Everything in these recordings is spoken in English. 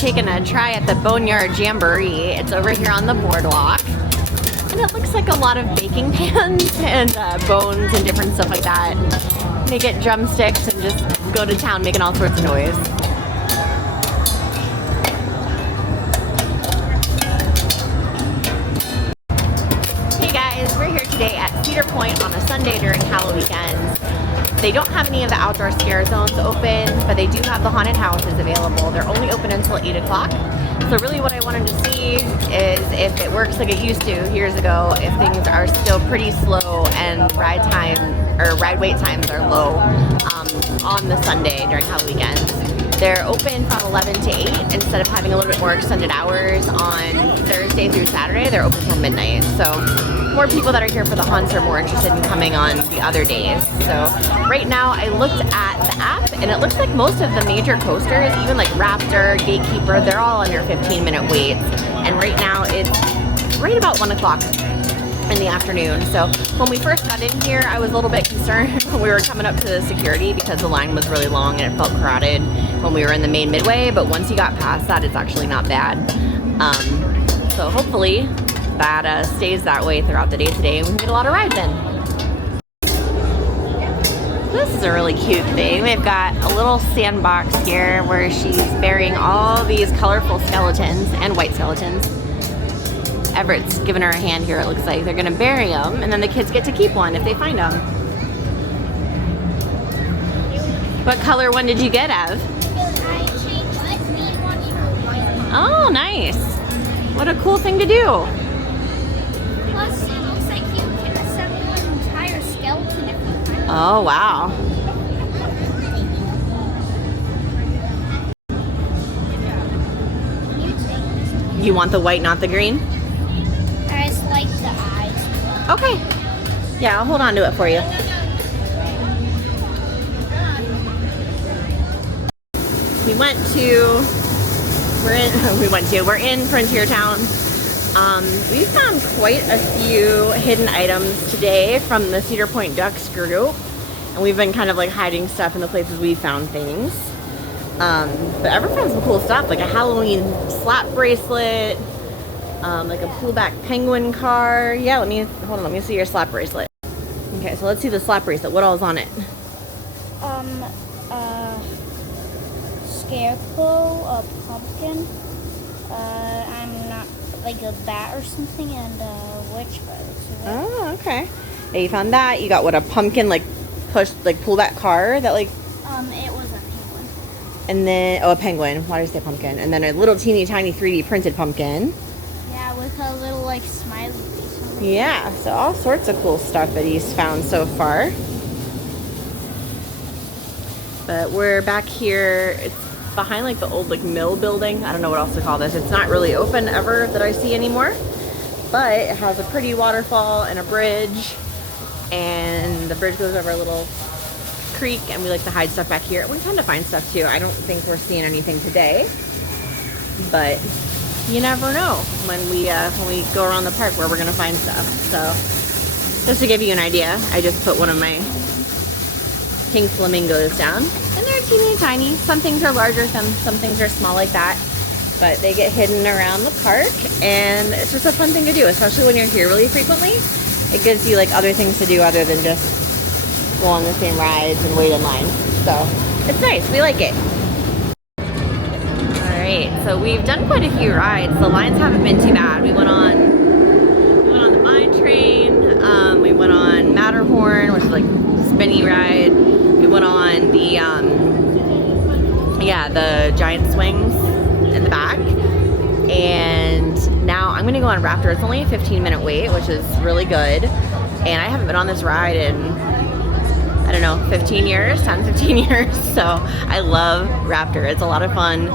taking a try at the Boneyard Jamboree. It's over here on the boardwalk. And it looks like a lot of baking pans and bones and different stuff like that. They get drumsticks and just go to town making all sorts of noise. Hey guys, we're here today at Cedar Point on a Sunday during HalloWeekends. They don't have any of the outdoor scare zones open, but they do have the haunted houses available. They're only open until 8 o'clock. So really what I wanted to see is if it works like it used to years ago, if things are still pretty slow and ride wait times are low on the Sunday during HalloWeekends. They're open from 11 to 8 instead of having a little bit more extended hours on Thursday through Saturday. They're open till midnight. So more people that are here for the haunts are more interested in coming on the other days. So right now I looked at the app and it looks like most of the major coasters, even like Raptor, Gatekeeper, they're all under 15-minute waits. And right now it's right about 1 o'clock in the afternoon. So when we first got in here, I was a little bit concerned when we were coming up to the security because the line was really long and it felt crowded when we were in the main midway. But once you got past that, it's actually not bad. So hopefully that stays that way throughout the day today and we can get a lot of rides in. This is a really cute thing. They've got a little sandbox here where she's burying all these colorful skeletons and white skeletons. Everett's giving her a hand here, it looks like. They're gonna bury them and then the kids get to keep one if they find them. What color one did you get, Ev? Oh, nice. What a cool thing to do. Plus, it looks like you can assemble an entire skeleton if you find it. Oh, wow. You want the white, not the green? I just like the eyes. Okay. Yeah, I'll hold on to it for you. We're in Frontier Town. We found quite a few hidden items today from the Cedar Point Ducks group. And we've been kind of like hiding stuff in the places we found things. But Ever found some cool stuff, like a Halloween slap bracelet, like a pullback penguin car. Yeah, let me see your slap bracelet. Okay, so let's see the slap bracelet. What all is on it? Scarecrow, a pumpkin, I'm not, like a bat or something, and a witch. Oh, okay. Yeah, you found that. You got what, a pumpkin, like pull that car that like. It was a penguin. And then a penguin. Why did I say pumpkin? And then a little teeny tiny 3D printed pumpkin. Yeah, with a little like smiley face on it. Yeah, so all sorts of cool stuff that he's found so far. But we're back here. It's behind like the old like mill building. I don't know what else to call this. It's not really open ever that I see anymore. But it has a pretty waterfall and a bridge. And the bridge goes over a little creek and we like to hide stuff back here. We tend to find stuff too. I don't think we're seeing anything today. But you never know when we go around the park where we're gonna find stuff. So just to give you an idea, I just put one of my pink flamingos down. And they're teeny tiny. Some things are larger, some things are small like that. But they get hidden around the park and it's just a fun thing to do, especially when you're here really frequently. It gives you like other things to do other than just go on the same rides and wait in line. So it's nice, we like it. Alright, so we've done quite a few rides. The lines haven't been too bad. We went on the mine train, we went on Matterhorn, which is like a spinny ride. We went on the giant swings in the back. And now I'm gonna go on Raptor. It's only a 15-minute wait, which is really good. And I haven't been on this ride in, I don't know, 15 years. So I love Raptor. It's a lot of fun.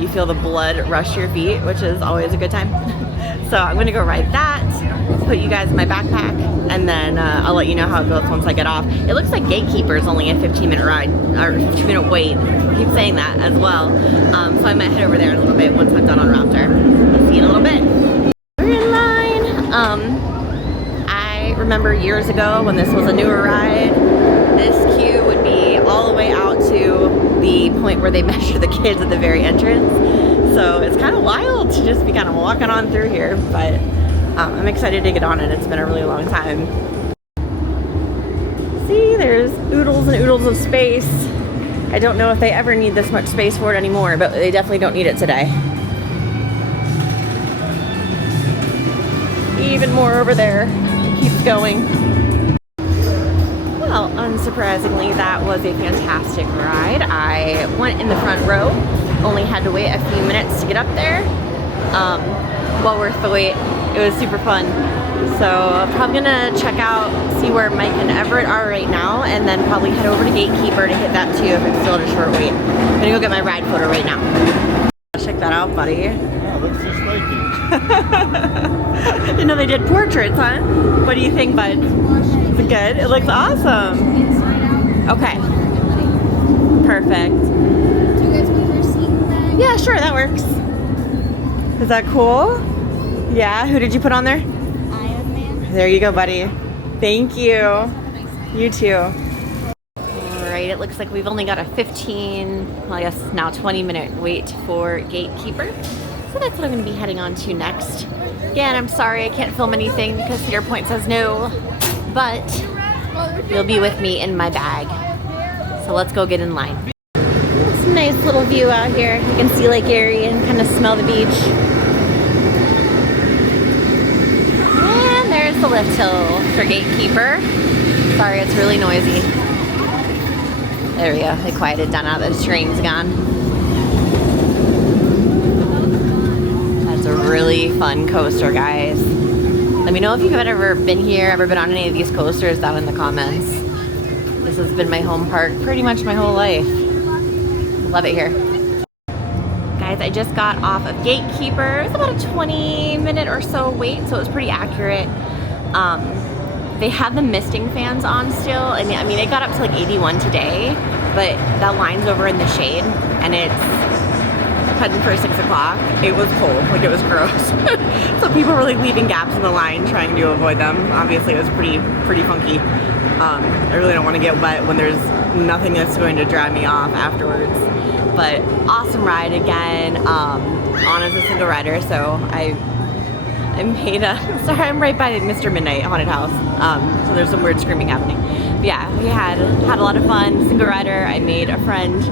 You feel the blood rush to your feet, which is always a good time. So I'm gonna go ride that, put you guys in my backpack, and then I'll let you know how it goes once I get off. It looks like Gatekeeper is only a 15-minute ride, or 15-minute wait. I keep saying that as well. So I might head over there in a little bit once I'm done on Raptor. See you in a little bit. We're in line. I remember years ago when this was a newer ride, this queue would be all the way out to the point where they measure the kids at the very entrance. So it's kind of wild to just be kind of walking on through here, but I'm excited to get on it. It's been a really long time. See, there's oodles and oodles of space. I don't know if they ever need this much space for it anymore, but they definitely don't need it today. Even more over there. It keeps going. Well, unsurprisingly, that was a fantastic ride. I went in the front row, only had to wait a few minutes to get up there. Well worth the wait. It was super fun. So I'm probably gonna check out, see where Mike and Everett are right now, and then probably head over to Gatekeeper to hit that too if it's still at a short wait. I'm gonna go get my ride photo right now. Check that out, buddy. Yeah, looks just like you. You know they did portraits, huh? What do you think, bud? Is it good? It looks awesome. Okay. Perfect. Do you guys want your seat bag? Yeah, sure, that works. Is that cool? Yeah, who did you put on there? Iron Man. There you go, buddy. Thank you. You too. All right, it looks like we've only got a 15, well, I guess now 20-minute wait for Gatekeeper. So that's what I'm going to be heading on to next. Again, I'm sorry I can't film anything because Cedar Point says no, but you'll be with me in my bag. So let's go get in line. It's a nice little view out here. You can see Lake Erie and kind of smell the beach. And there's the lift hill for Gatekeeper. Sorry, it's really noisy. There we go. They quieted down now that the train's gone. That's a really fun coaster, guys. Let me know if you've ever been here, ever been on any of these coasters down in the comments. This has been my home park pretty much my whole life. Love it here. Guys, I just got off of Gatekeeper. It was about a 20-minute or so wait, so it was pretty accurate. They have the misting fans on still, and I mean, it got up to like 81 today, but that line's over in the shade, and it's heading for 6 o'clock. It was cold, like it was gross. So people were like leaving gaps in the line trying to avoid them. Obviously, it was pretty funky. I really don't want to get wet when there's nothing that's going to dry me off afterwards. But awesome ride again. On as a single rider, so I made a, sorry, I'm right by Mr. Midnight Haunted House, so there's some weird screaming happening. But yeah, we had a lot of fun. Single rider, I made a friend,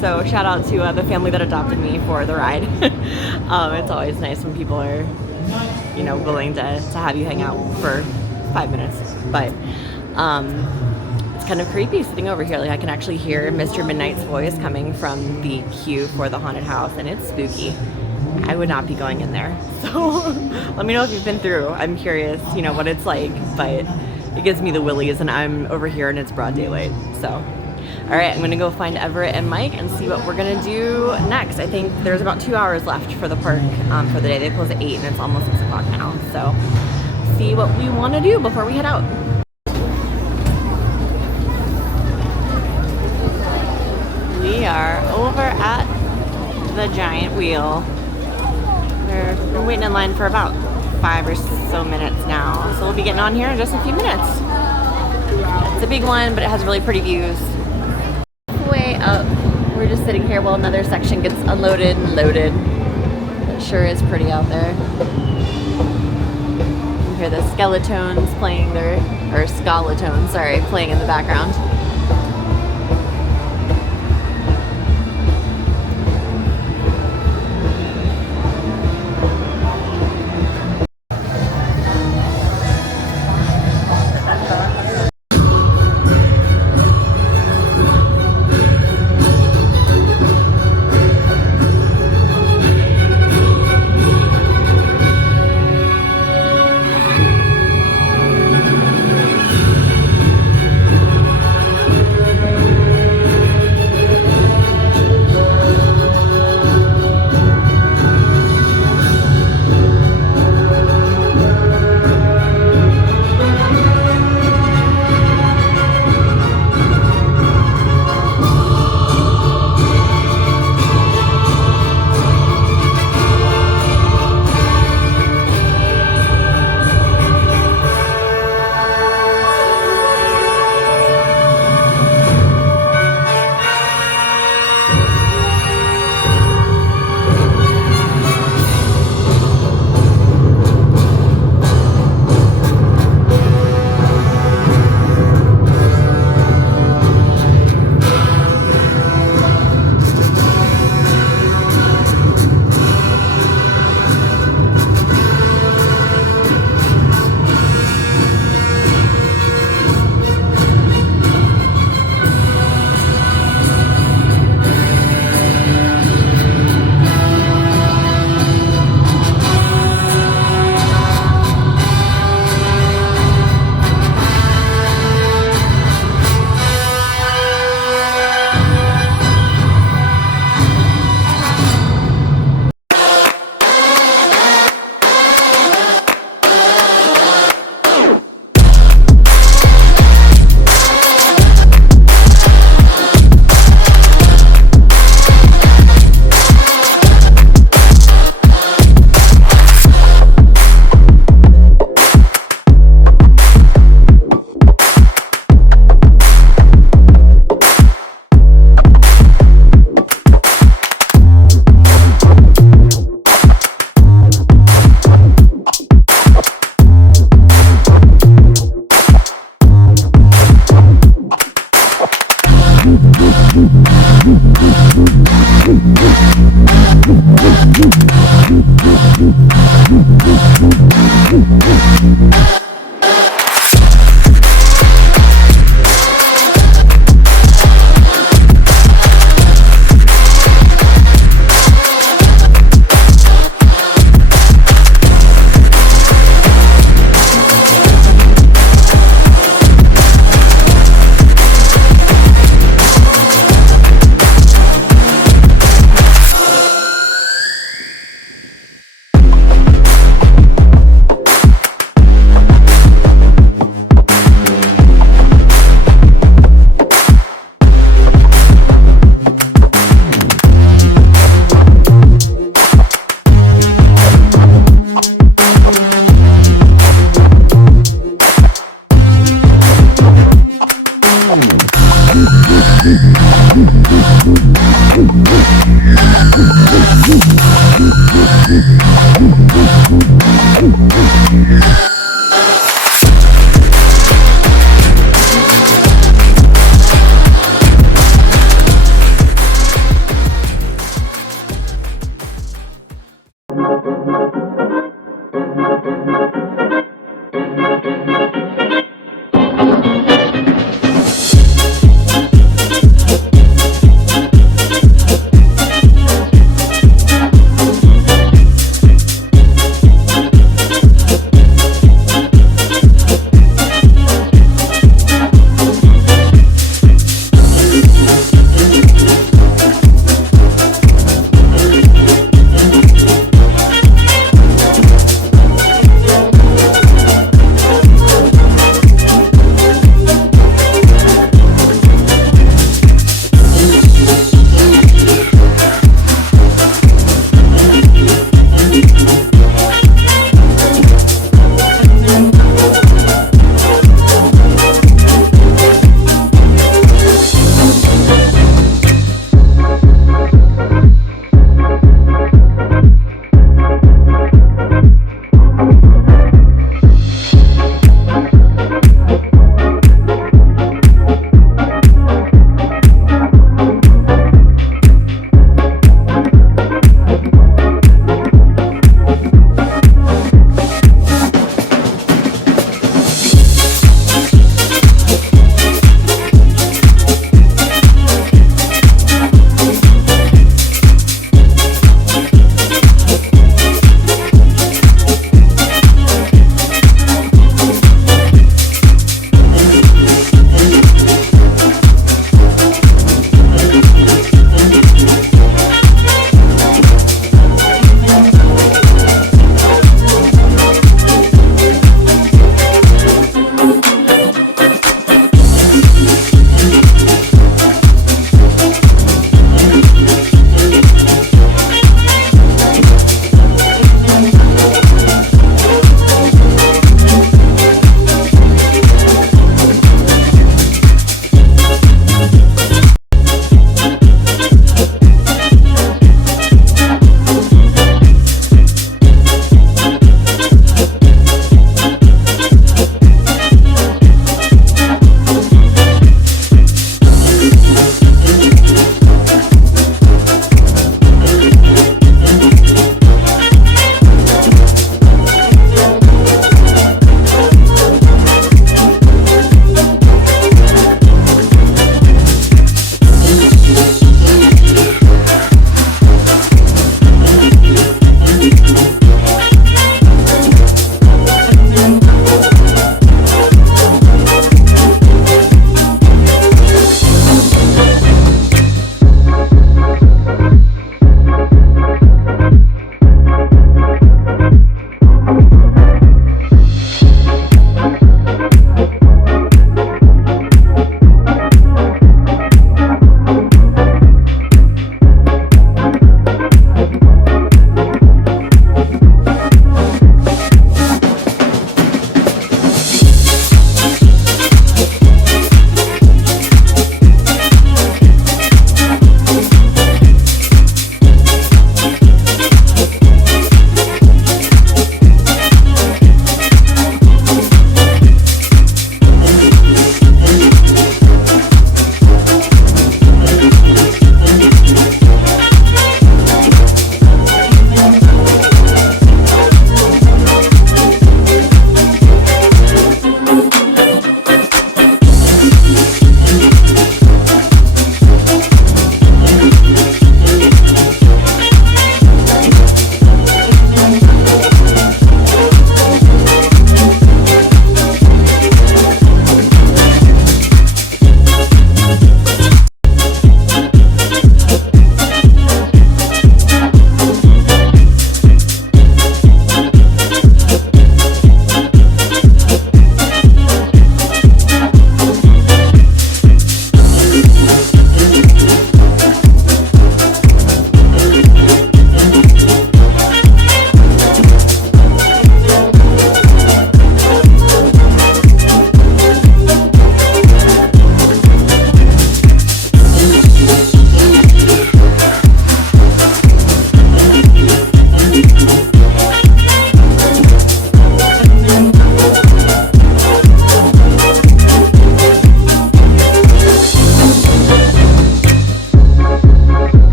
so shout out to the family that adopted me for the ride. It's always nice when people are, you know, willing to have you hang out for 5 minutes, but it's kind of creepy sitting over here. Like I can actually hear Mr. Midnight's voice coming from the queue for the haunted house, and it's spooky. I would not be going in there. So let me know if you've been through. I'm curious, you know, what it's like, but it gives me the willies, and I'm over here and it's broad daylight. So, all right, I'm gonna go find Everett and Mike and see what we're gonna do next. I think there's about 2 hours left for the park for the day. They close at 8 and it's almost 6 o'clock now. So see what we wanna do before we head out. We are over at the giant wheel. We're waiting in line for about 5 or so minutes now, so we'll be getting on here in just a few minutes. It's a big one, but it has really pretty views. Way up, we're just sitting here while another section gets unloaded and loaded. It sure is pretty out there. You hear the skeletones playing playing in the background.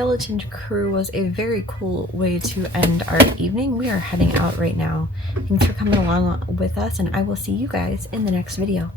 skeleton crew was a very cool way to end our evening. We are heading out right now. Thanks for coming along with us, and I will see you guys in the next video.